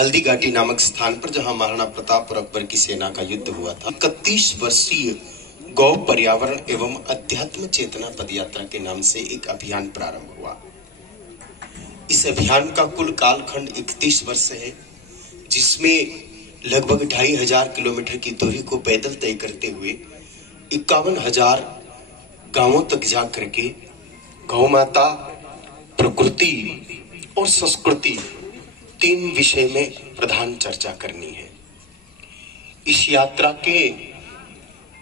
हल्दीघाटी नामक स्थान पर जहां महाराणा प्रताप और अकबर की सेना का युद्ध हुआ था। 31 वर्षीय गौ पर्यावरण एवं अध्यात्म चेतना पदयात्रा के नाम से एक अभियान प्रारंभ हुआ। इस अभियान का कुल कालखंड 31 वर्ष है, जिसमें लगभग 2500 किलोमीटर की दूरी को पैदल तय करते हुए 51,000 गांवों तक जा करके गौ माता, प्रकृति और संस्कृति 3 विषय में प्रधान चर्चा करनी है। इस यात्रा के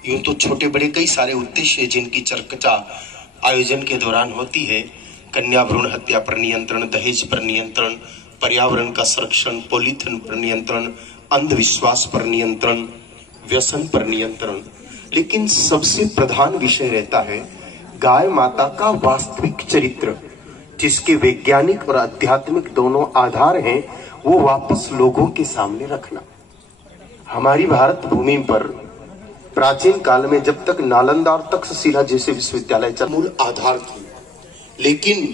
यूं तो छोटे बड़े कई सारे उद्देश्य जिनकी चर्चा आयोजन के दौरान होती है। कन्या भ्रूण हत्या पर नियंत्रण, दहेज पर नियंत्रण, पर्यावरण का संरक्षण, पॉलीथिन पर नियंत्रण, अंधविश्वास पर नियंत्रण, व्यसन पर नियंत्रण, लेकिन सबसे प्रधान विषय रहता है गाय माता का वास्तविक चरित्र, जिसके वैज्ञानिक और आध्यात्मिक दोनों आधार हैं, वो वापस लोगों के सामने रखना। हमारी भारत भूमि पर प्राचीन काल में जब तक नालंदा और तक्षशिला जैसे विश्वविद्यालय मूल आधार थी, लेकिन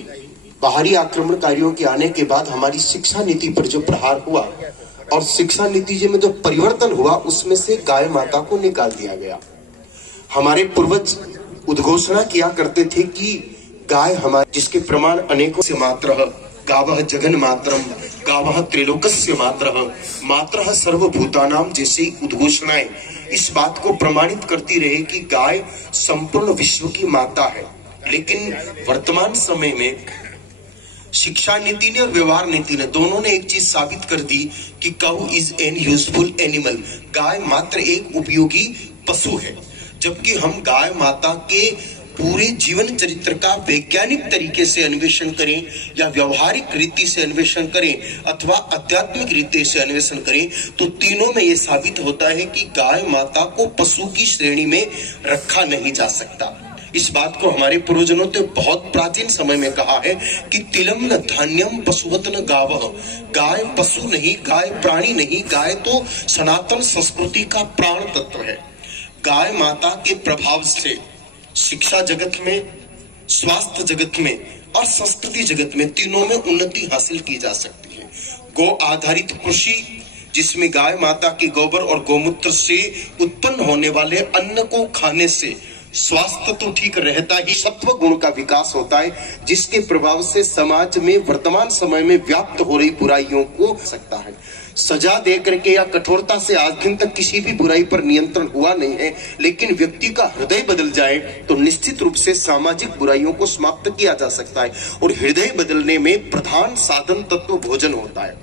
बाहरी आक्रमणकारियों के आने के बाद हमारी शिक्षा नीति पर जो प्रहार हुआ और शिक्षा नीति में जो परिवर्तन हुआ, उसमें से गाय माता को निकाल दिया गया। हमारे पूर्वज उद्घोषणा किया करते थे कि गाय हमारे, जिसके प्रमाण अनेकों से मात्रः गावः जगन मातरम, गावः त्रिलोकस्य मात्रः, मात्रः सर्वभूतानाम जैसी उद्घोषणाएं इस बात को प्रमाणित करती रहे कि गाय संपूर्ण विश्व की माता है। लेकिन वर्तमान समय में शिक्षा नीति ने और व्यवहार नीति ने दोनों ने एक चीज साबित कर दी कि cow is an useful animal, गाय मात्र एक उपयोगी पशु है। जबकि हम गाय माता के पूरे जीवन चरित्र का वैज्ञानिक तरीके से अन्वेषण करें या व्यवहारिक रीति से अन्वेषण करें अथवा आध्यात्मिक रीति से अन्वेषण करें, तो तीनों में यह साबित होता है कि गाय माता को पशु की श्रेणी में रखा नहीं जा सकता। इस बात को हमारे पूर्वजों ने बहुत प्राचीन समय में कहा है कि तिलम न धान्यम पशुवत न गावः, गाय पशु नहीं, गाय प्राणी नहीं, गाय तो सनातन संस्कृति का प्राण तत्व है। गाय माता के प्रभाव से शिक्षा जगत में, स्वास्थ्य जगत में और संस्कृति जगत में तीनों में उन्नति हासिल की जा सकती है। गो आधारित कृषि, जिसमें गाय माता के गोबर और गोमूत्र से उत्पन्न होने वाले अन्न को खाने से स्वास्थ्य तो ठीक रहता ही, सत्व गुण का विकास होता है, जिसके प्रभाव से समाज में वर्तमान समय में व्याप्त हो रही बुराइयों को सकता है। सजा दे करके या कठोरता से आज दिन तक किसी भी बुराई पर नियंत्रण हुआ नहीं है, लेकिन व्यक्ति का हृदय बदल जाए तो निश्चित रूप से सामाजिक बुराइयों को समाप्त किया जा सकता है। और हृदय बदलने में प्रधान साधन तत्व भोजन होता है।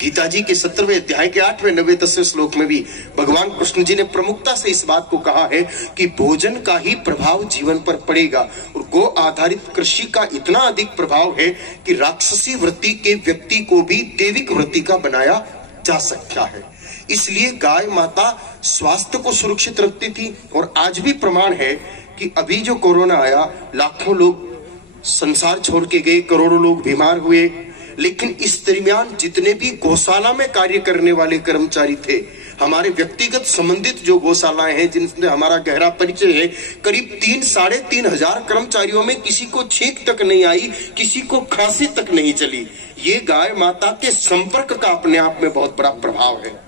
गीता जी के 17वें अध्याय के 8वें 9वें 10वें श्लोक में भी भगवान कृष्ण जी ने प्रमुखता से इस बात को कहा है कि भोजन का ही प्रभाव जीवन पर पड़ेगा। और गो आधारित कृषि का इतना अधिक प्रभाव है कि राक्षसी वृत्ति के व्यक्ति को भी दैविक वृत्ति का बनाया जा सकता है। इसलिए गाय माता स्वास्थ्य को सुरक्षित रखती थी। और आज भी प्रमाण है कि अभी जो कोरोना आया, लाखों लोग संसार छोड़ के गए, करोड़ों लोग बीमार हुए, लेकिन इस दरमियान जितने भी गौशाला में कार्य करने वाले कर्मचारी थे, हमारे व्यक्तिगत संबंधित जो गौशालाएं हैं जिनसे हमारा गहरा परिचय है, करीब 3-3.5 हजार कर्मचारियों में किसी को छींक तक नहीं आई, किसी को खांसी तक नहीं चली। ये गाय माता के संपर्क का अपने आप में बहुत बड़ा प्रभाव है,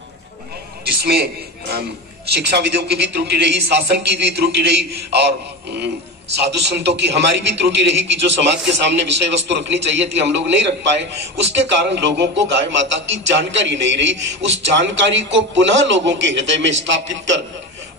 जिसमें शिक्षा विधियों की भी त्रुटि रही, शासन की भी त्रुटि रही और साधु संतों की हमारी भी त्रुटि रही कि जो समाज के सामने विषय वस्तु रखनी चाहिए थी हम लोग नहीं रख पाए। उसके कारण लोगों को गाय माता की जानकारी नहीं रही। उस जानकारी को पुनः लोगों के हृदय में स्थापित कर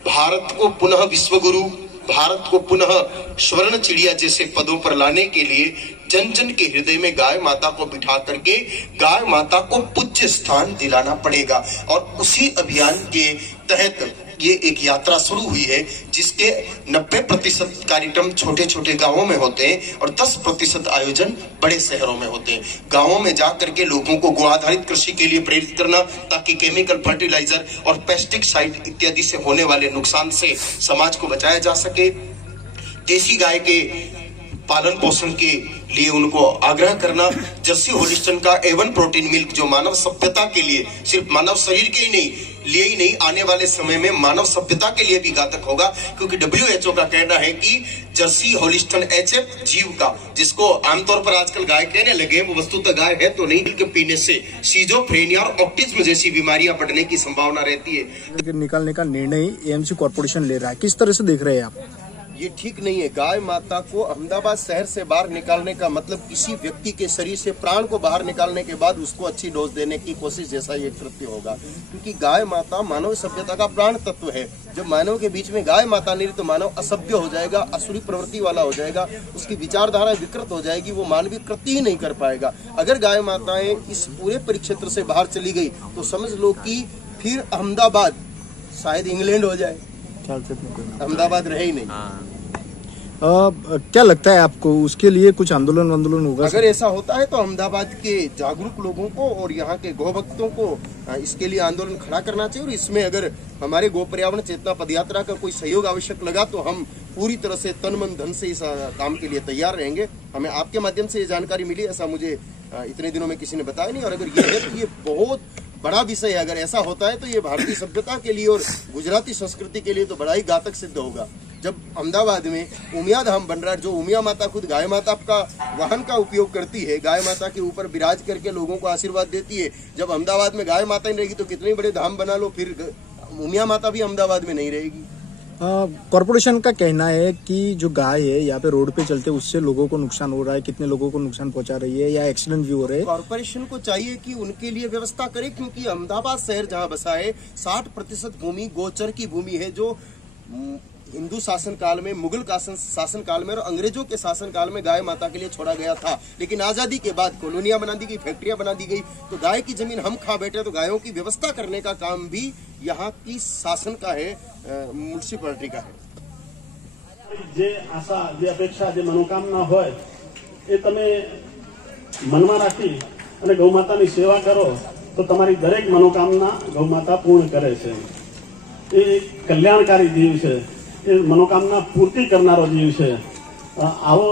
भारत को पुनः विश्वगुरु, भारत को पुनः स्वर्ण चिड़िया जैसे पदों पर लाने के लिए जन जन के हृदय में गाय माता को बिठा करके गाय माता को पूज्य स्थान दिलाना पड़ेगा। और उसी अभियान के तहत ये एक यात्रा शुरू हुई है, जिसके 90% कार्यक्रम छोटे छोटे गांवों में होते हैं और 10% आयोजन बड़े शहरों में होते हैं। गांवों में जाकर के लोगों को गो आधारित कृषि के लिए प्रेरित करना, ताकि केमिकल फर्टिलाइजर और पेस्टिसाइड इत्यादि से होने वाले नुकसान से समाज को बचाया जा सके। देसी गाय के पालन पोषण के लिए उनको आग्रह करना। जर्सी होलिस्टन का A1 प्रोटीन मिल्क, जो मानव सभ्यता के लिए, सिर्फ मानव शरीर के ही नहीं लिए ही नहीं, आने वाले समय में मानव सभ्यता के लिए भी घातक होगा, क्योंकि WHO का कहना है कि जर्सी होलिस्टन HF जीव का, जिसको आमतौर पर आजकल गाय कहने लगे, वो वस्तुतः गाय है तो नहीं, के पीने से सीजोफ्रेनिया और ऑटिज्म जैसी बीमारियां बढ़ने की संभावना रहती है। निकालने का निर्णय AMC कॉर्पोरेशन ले रहा है, किस तरह से देख रहे हैं आप? ये ठीक नहीं है। गाय माता को अहमदाबाद शहर से बाहर निकालने का मतलब किसी व्यक्ति के शरीर से प्राण को बाहर निकालने के बाद उसको अच्छी डोज देने की कोशिश जैसा ये कृत्य होगा, क्योंकि गाय माता मानव सभ्यता का प्राण तत्व है। जब मानव के बीच में गाय माता नहीं तो मानव असभ्य हो जाएगा, असुरी प्रवृत्ति वाला हो जाएगा, उसकी विचारधारा विकृत हो जाएगी, वो मानवीय कृत्य ही नहीं कर पाएगा। अगर गाय माताएं इस पूरे परिक्षेत्र से बाहर चली गई तो समझ लो कि फिर अहमदाबाद शायद इंग्लैंड हो जाए, अहमदाबाद रहे ही नहीं। क्या लगता है आपको, उसके लिए कुछ आंदोलन होगा? अगर ऐसा होता है तो अहमदाबाद के जागरूक लोगों को और यहाँ के गौ भक्तों को इसके लिए आंदोलन खड़ा करना चाहिए, और इसमें अगर हमारे गौ पर्यावरण चेतना पदयात्रा का कोई सहयोग आवश्यक लगा तो हम पूरी तरह से तन मन धन से इस काम के लिए तैयार रहेंगे। हमें आपके माध्यम से ये जानकारी मिली, ऐसा मुझे इतने दिनों में किसी ने बताया नहीं, और अगर ये है तो ये बहुत बड़ा विषय है। अगर ऐसा होता है तो ये भारतीय सभ्यता के लिए और गुजराती संस्कृति के लिए तो बड़ा ही घातक सिद्ध होगा। जब अहमदाबाद में उमिया धाम बन रहा है, जो उमिया माता खुद गाय माता का वाहन का उपयोग करती है, गाय माता के ऊपर विराज करके लोगों को आशीर्वाद देती है, जब अहमदाबाद में गाय माता नहीं रहेगी तो कितने बड़े धाम बना लो, फिर उमिया माता भी अहमदाबाद में नहीं रहेगी। कॉर्पोरेशन का कहना है कि जो गाय है यहाँ पे रोड पे चलते उससे लोगों को नुकसान हो रहा है, कितने लोगों को नुकसान पहुंचा रही है या एक्सीडेंट भी हो रहे हैं। कॉर्पोरेशन को चाहिए कि उनके लिए व्यवस्था करे, क्योंकि अहमदाबाद शहर जहाँ बसा है 60% भूमि गोचर की भूमि है, जो हिंदू शासन काल में, मुगल शासन काल में और अंग्रेजों के शासन काल में गाय माता के लिए छोड़ा गया था। लेकिन आजादी के बाद कॉलोनियां बना दी गई, फैक्ट्रियां बना दी गई, तो गाय की जमीन हम खा बैठे, तो गायों की व्यवस्था करने का काम भी यहाँ की शासन का है, म्युनिसिपैलिटी का है। जे आशा, जे अपेक्षा, जे मनोकामना होय ए तमे मनमा राखी અને ગૌમાતાની સેવા કરો તો તમારી દરેક मनोकामना ગૌમાતા પૂર્ણ કરે છે। એ કલ્યાણકારી જીવ છે, એ मनोकामना પૂર્તિ કરનારો જીવ છે। આવો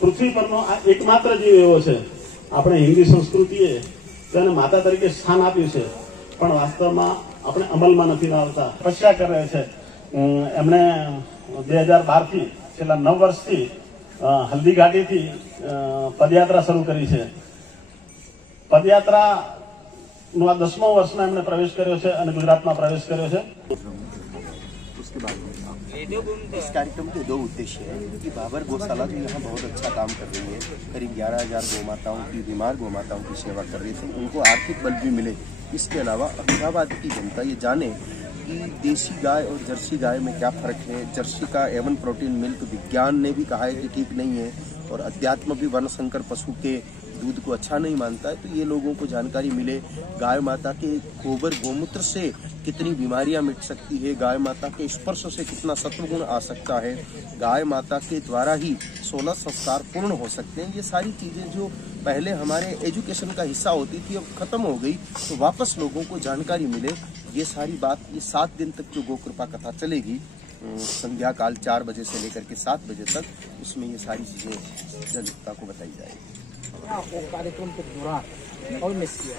પૃથ્વી પરનો આ એકમાત્ર જીવ એવો છે। આપણે હિન્દી સંસ્કૃતિએ તેને માતા તરીકે સ્થાન આપ્યું છે, પણ વાસ્તવમાં આપણે અમલમાં નથી લાવતા। તપસ્યા કરે છે। એમણે 2012 થી છેલ્લા 9 વર્ષથી હલ્દી ઘાટીથી પદયાત્રા શરૂ કરી છે। પદયાત્રાનો આ 10મા વર્ષમાં એમણે પ્રવેશ કર્યો છે અને ગુજરાતમાં પ્રવેશ કર્યો છે। इस कार्यक्रम के 2 उद्देश्य है कि बाबर गौशाला जो यहाँ बहुत अच्छा काम कर रही है, करीब 11,000 गौ माताओं की, बीमार गौ माताओं की सेवा कर रही थी, उनको आर्थिक बल भी मिले। इसके अलावा अहमदाबाद की जनता ये जाने कि देसी गाय और जर्सी गाय में क्या फर्क है। जर्सी का एवन प्रोटीन मिल्क विज्ञान ने भी कहा है कि ठीक नहीं है, और अध्यात्म भी वर्ण संकर पशु के दूध को अच्छा नहीं मानता है। तो ये लोगों को जानकारी मिले, गाय माता के गोबर गोमूत्र से कितनी बीमारियां मिट सकती है, गाय माता के स्पर्श से कितना सत्वगुण आ सकता है, गाय माता के द्वारा ही 16 संस्कार पूर्ण हो सकते हैं। ये सारी चीजें जो पहले हमारे एजुकेशन का हिस्सा होती थी अब खत्म हो गई, तो वापस लोगों को जानकारी मिले। ये सारी बात, ये 7 दिन तक जो गो कृपा कथा चलेगी, संध्या काल 4 बजे से लेकर के 7 बजे तक, उसमें ये सारी चीजें जनता को बताई जाएगी। कार्यक्रम के दौरान और मिस किया,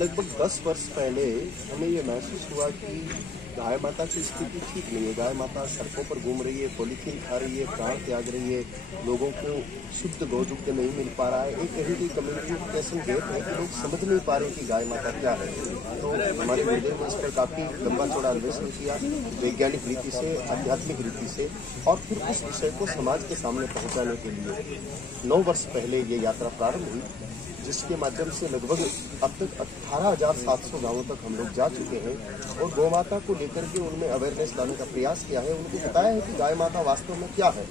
लगभग 10 वर्ष पहले हमें ये महसूस हुआ कि गाय माता की स्थिति ठीक नहीं है। गाय माता सड़कों पर घूम रही है, पॉलीथीन खा रही है, प्राण त्याग रही है, लोगों को शुद्ध गौजुक्त नहीं मिल पा रहा है। एक कहीं की कम्युनिकेशन गैप है कि लोग समझ नहीं पा रहे कि गाय माता क्या है। तो हमारे मीडिया ने इस पर काफ़ी लंबा चौड़ा अन्वेषण किया, वैज्ञानिक रीति से, आध्यात्मिक रीति से, और फिर उस विषय को समाज के सामने पहुँचाने के लिए 9 वर्ष पहले ये यात्रा प्रारंभ हुई, जिसके माध्यम से लगभग अब तक 18,700 गांवों तक हम लोग जा चुके हैं, और गौ माता को लेकर के उनमें अवेयरनेस लाने का प्रयास किया है। उनको बताया है कि गाय माता वास्तव में क्या है,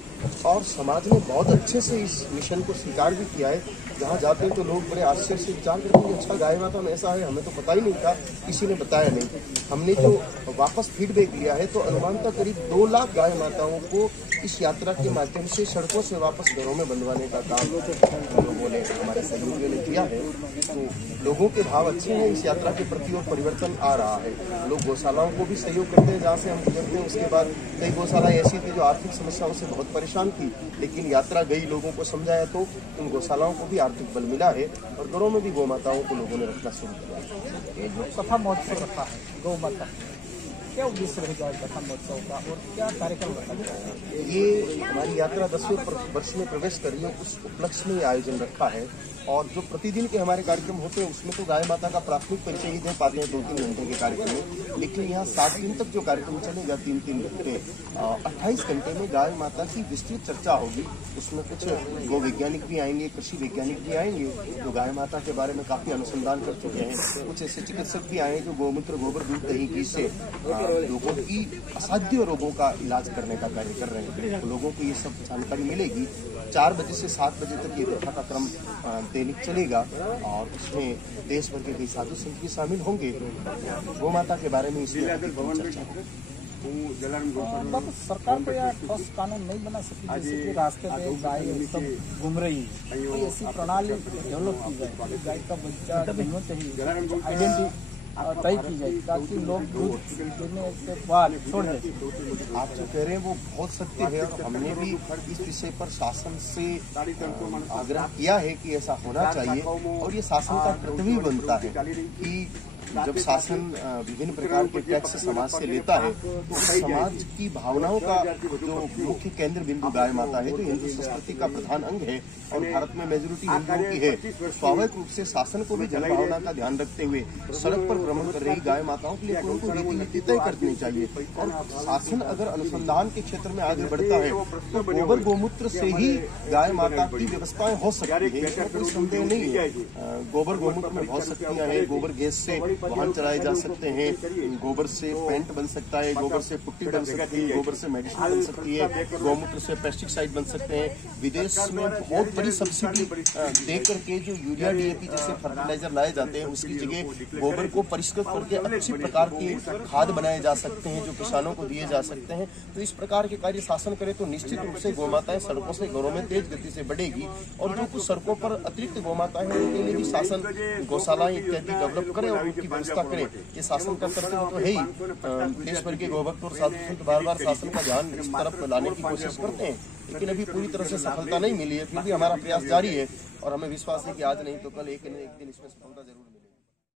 और समाज ने बहुत अच्छे से इस मिशन को स्वीकार भी किया है। जहाँ जाते हैं तो लोग बड़े आश्चर्य से विचार करते हैं, अच्छा गाय माता में ऐसा है, हमें तो पता ही नहीं था, किसी ने बताया नहीं। हमने जो वापस फीडबैक लिया है तो अनुमानतः करीब 2 लाख गाय माताओं को इस यात्रा के माध्यम से सड़कों से वापस घरों में बंधवाने का काम लोगों ने, हमारे सहयोगियों ने किया है। तो लोगों के भाव अच्छे हैं इस यात्रा के प्रति, और परिवर्तन आ रहा है। लोग गौशालाओं को भी सहयोग करते हैं, जहाँ से हम गुजरते हैं उसके बाद कई गौशाला ऐसी थी जो आर्थिक समस्याओं से बहुत परेशान थी, लेकिन यात्रा गई, लोगों को समझाया तो उन गौशालाओं को भी आर्थिक बल मिला है और घरों में भी गौ माताओं को लोगों ने रखना शुरू किया है। ये जो कथा महोत्सव रखा है गौ माता, क्या उद्देश्य रहेगा कथा महोत्सव का और क्या कार्यक्रम रखा जाएगा? ये हमारी यात्रा 10वें वर्ष में प्रवेश कर रही है, उस उपलक्ष्य में ये आयोजन रखा है। और जो प्रतिदिन के हमारे कार्यक्रम होते हैं उसमें तो गाय माता का प्राथमिक परिचय ही दे पाते हैं 2-3 घंटे के कार्यक्रम में, लेकिन यहाँ 7 दिन तक जो कार्यक्रम चलेगा 3-3 घंटे 28 घंटे में गाय माता की विस्तृत चर्चा होगी। उसमें कुछ गो वैज्ञानिक भी आएंगे, कृषि वैज्ञानिक भी आएंगे जो गाय माता के बारे में काफी अनुसंधान कर चुके हैं। कुछ ऐसे चिकित्सक भी आए जो गोमूत्र, गोबर, दूध, दही, घी से लोगों की असाध्य रोगों का इलाज करने का कार्य कर रहे हैं। तो लोगों को ये सब जानकारी मिलेगी। 4 बजे से 7 बजे तक ये कथा का क्रम दैनिक चलेगा और उसमें देश भर के कई साधु संत भी शामिल होंगे। गौ माता के बारे में इसमें चर्चा बाबू सरकार को यह ठोस कानून नहीं बना सकी जैसे कि रास्ते पे गाय सब घूम रही है, कोई ऐसी प्रणाली डेवलप की जाए, गाय का बच्चा जन्म से ही आइडेंटिटी तय की जाए ताकि लोग दूध देने के बाद छोड़ दें। आप जो कह रहे हैं वो बहुत सत्य है और हमने भी इस विषय पर शासन से आग्रह किया है कि ऐसा होना चाहिए और ये शासन का कर्तव्य बनता है कि जब शासन विभिन्न प्रकार के टैक्स समाज से लेता है तो समाज की भावनाओं का जो मुख्य केंद्र बिंदु गाय माता है, जो हिंदू संस्कृति का प्रधान अंग है और भारत में मेजोरिटी हिंदुओं की है, स्वाभाविक रूप से शासन को भी जन भावना का ध्यान रखते हुए सड़क पर भ्रमण कर रही गाय माताओं के लिए उनको रीति नीति तय करनी चाहिए। और शासन अगर अनुसंधान के क्षेत्र में आगे बढ़ता है तो गोबर गोमूत्र से ही गाय माता की व्यवस्थाएं हो सकती है, इसमें कोई संदेह नहीं है। गोबर गोमूत्र में बहुत शक्तियां हैं। गोबर गैस से वाहन चलाए जा सकते हैं, गोबर से पेंट बन सकता है, गोबर से पुट्टी बन सकती है, गोबर से मेडिसिन बन सकती है, गौमूत्र से पेस्टिसाइड बन सकते हैं। विदेश में बहुत बड़ी सब्सिडी दे करके जो यूरिया, डीएपी जैसे फर्टिलाइजर लाए जाते हैं उसकी जगह गोबर को परिष्कृत करके अच्छी प्रकार के खाद बनाए जा सकते हैं जो किसानों को दिए जा सकते हैं। तो इस प्रकार के कार्य शासन करे तो निश्चित रूप से गौमाताएं सड़कों से घरों में तेज गति से बढ़ेगी और जो कुछ सड़कों पर अतिरिक्त गौमाताएं हैं उनके लिए भी शासन गौशालाएं इत्यादि डेवलप करे और उनकी व्यवस्था करे। ये शासन का कर्तव्य तो है ही। देश भर के गौभक्त और साधु संत बार बार शासन का ध्यान इस तरफ लाने की कोशिश करते हैं, लेकिन अभी पूरी तरह से सफलता नहीं मिली है। फिर भी हमारा प्रयास जारी है और हमें विश्वास है कि आज नहीं तो कल एक दिन इसमें सफलता जरूर मिलेगी।